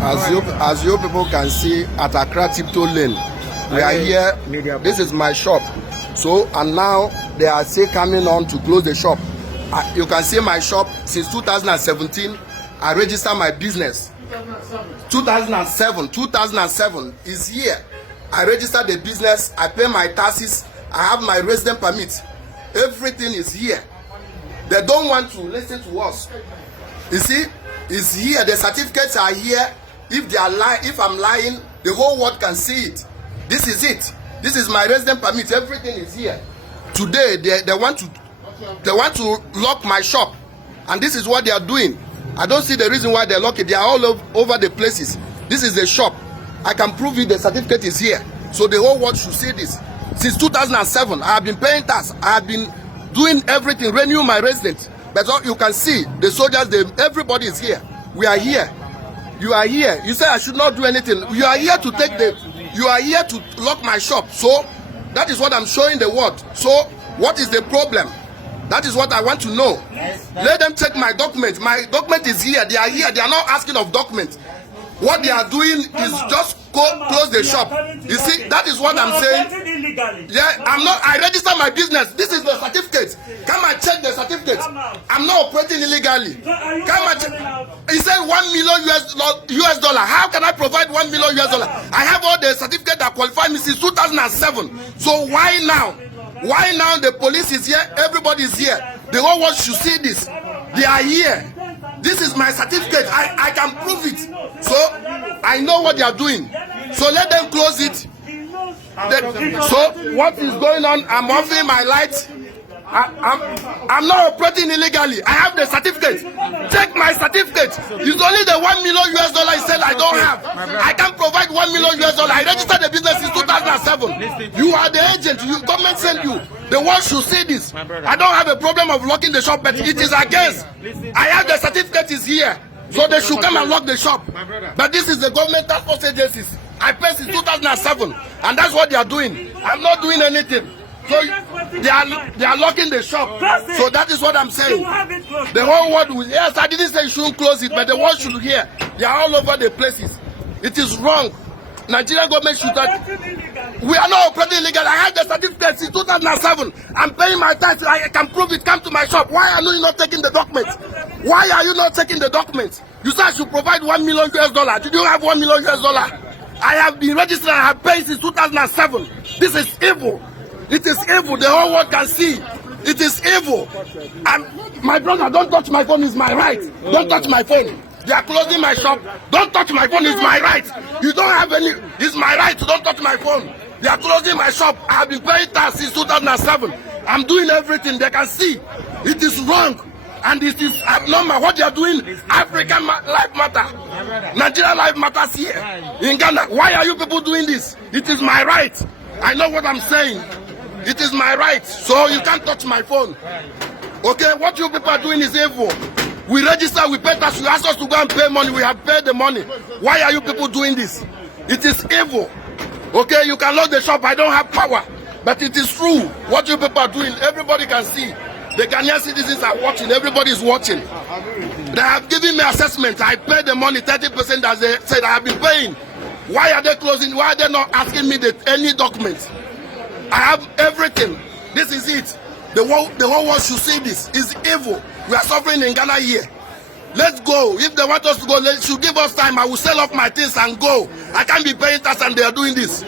As you people can see at Accra Tiptoe Lane, we are here. This is my shop. So, and now they are still coming on to close the shop. You can see my shop since 2017. I registered my business. 2007 is here. I registered the business. I pay my taxes. I have my resident permit. Everything is here. They don't want to listen to us. You see, it's here. The certificates are here. If they are lying, if I'm lying, the whole world can see it. This is it. This is my resident permit. Everything is here. Today they want to lock my shop, and this is what they are doing. I don't see the reason why they lock it. They are all over the places. This is the shop. I can prove it. The certificate is here. So the whole world should see this. Since 2007, I have been paying tax. I have been doing everything, renew my residence. But you can see the soldiers, everybody is here. We are here. You are here. You say I should not do anything. You are here to you are here to lock my shop. So that is what I'm showing the world. So what is the problem? That is what I want to know. Let them check my document. My document is here. They are here. They are not asking of documents. What they are doing is just close the shop. You see, that is what I'm saying. Yeah, I'm not. I register my business. This is the certificate. Come and check the certificate. I'm not operating illegally. Come and check. He said $1 million US dollar. How can I provide $1 million US dollar? I have all the certificates that qualify me since 2007. So why now? Why now the police is here? Everybody is here. The whole world should see this. They are here. This is my certificate. I can prove it. So I know what they are doing. So let them close it. So what is going on? I'm offering my light. I'm not operating illegally. I have the certificate. Check my certificate. It's only the $1 million US dollar he said I don't have. I can provide $1 million US dollar. I registered the business in 2007. You are the agent. Government sent you. The world should see this. I don't have a problem of locking the shop, but it is against. I have the certificate is here. So they should come and lock the shop. But this is the government task force agencies. I paid since 2007, and that's what they are doing. I'm not doing anything. So they are locking the shop. So that is what I'm saying. The whole world will, yes, I didn't say you shouldn't close it, but the world should hear. They are all over the places. It is wrong. Nigerian government should not. We are not operating illegally. I had the certificate since 2007. I'm paying my tax. I can prove it. Come to my shop. Why are you not taking the documents? Why are you not taking the documents? You said I should provide $1 million US dollar. Did you have $1 million US dollar? I have been registered. I have paid since 2007. This is evil. It is evil. The whole world can see. It is evil. And my brother, don't touch my phone. It's my right. Don't touch my phone. They are closing my shop. Don't touch my phone. It's my right. You don't have any. It's my right. Don't touch my phone. They are closing my shop. I have been paying tax since 2007. I'm doing everything. They can see. It is wrong. And it is abnormal. What they are doing, African life matter. Nigerian life matters here. In Ghana. Why are you people doing this? It is my right. I know what I'm saying. It is my right. So you can't touch my phone. Okay? What you people are doing is evil. We register, we pay tax, you ask us to go and pay money, we have paid the money. Why are you people doing this? It is evil. Okay, you can lock the shop, I don't have power. But it is true. What you people are doing, everybody can see. The Ghanaian citizens are watching, everybody is watching. They have given me assessment, I paid the money, 30% as they said I have been paying. Why are they closing? Why are they not asking me any documents? I have everything. This is it. The whole world should see this. It's evil. We are suffering in Ghana here. Let's go. If they want us to go, they should give us time. I will sell off my things and go. I can't be paying tax and they are doing this.